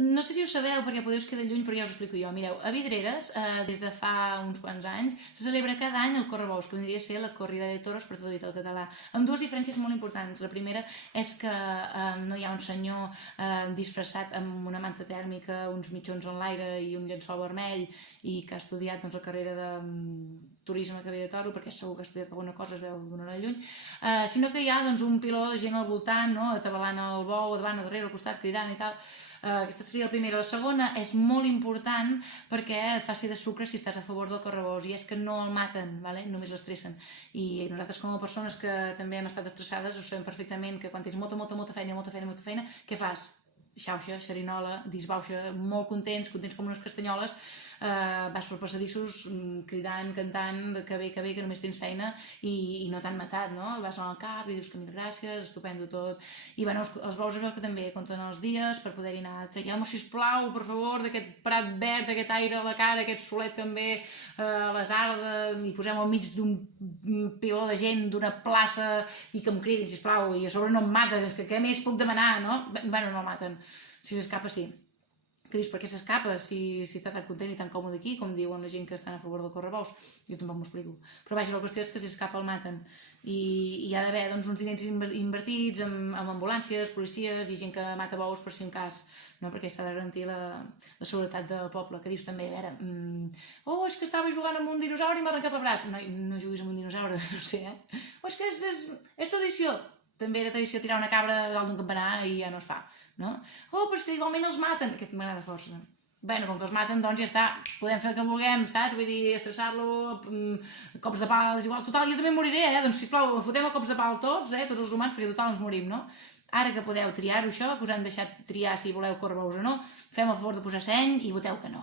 No sé si ho sabeu, perquè podeu quedar lluny, però ja us ho explico jo. Mireu, a Vidreres, des de fa uns quants anys, se celebra cada any el Correbous, que vindria a ser la corrida de toros, però traduït al català, amb dues diferències molt importants. La primera és que no hi ha un senyor disfressat amb una manta tèrmica, uns mitjons en l'aire i un llençol vermell i que ha estudiat la carrera de turisme que ve de toro, perquè segur que ha estudiat alguna cosa, es veu d'una hora de lluny, sinó que hi ha un piló de gent al voltant, atabalant el bou, davant, a darrere, al costat, cridant i tal. Aquesta seria la primera. La segona és molt important perquè et faci de sucre si estàs a favor del Correbous, i és que no el maten, vale? Només l'estressen. I nosaltres, com a persones que també hem estat estressades, ho sabem perfectament, que quan tens molta feina, què fas? Xauxa, xerinola, disbauxa, molt contents com unes castanyoles, vas per passadissos cridant, cantant, que bé, que només tens feina i no t'han matat, no? Vas al cap i dius que mil gràcies, estupendo tot. I bueno, els bous es veu que també compten els dies per poder-hi anar. Traieu-me, sisplau, per favor, d'aquest prat verd, d'aquest aire a la cara, aquest solet que em ve a la tarda, i posem al mig d'un piló de gent, d'una plaça, i que em cridin, sisplau, i a sobre no em mates, és que què més puc demanar, no? Bueno, no el maten. Si s'escapa, sí. Que dius, per què s'escapa si està tan content i tan còmode aquí, com diuen la gent que estan a favor del Correbous? Jo tampoc m'ho explico. Però vaja, la qüestió és que si escapa el maten. I hi ha d'haver uns diners invertits amb ambulàncies, policies i gent que mata bous per si en cas, no? Perquè s'ha de garantir la seguretat del poble. Que dius també, a veure, és que estava jugant amb un dinosaure i m'ha arrencat el braç. No juguis amb un dinosaure, no sé, O és que és tradició. També era tradició tirar una cabra dalt d'un campanar i ja no es fa, no? Però és que igualment els maten. Aquest m'agrada força. Bueno, com que els maten, doncs ja està. Podem fer el que vulguem, saps? Vull dir, estressar-lo, cops de pal, és igual. Total, jo també moriré, Doncs, sisplau, fotem a cops de pal tots, tots els humans, perquè total ens morim, no? Ara que podeu triar-ho això, que us han deixat triar si voleu Correbous o no, fem el favor de posar seny i voteu que no.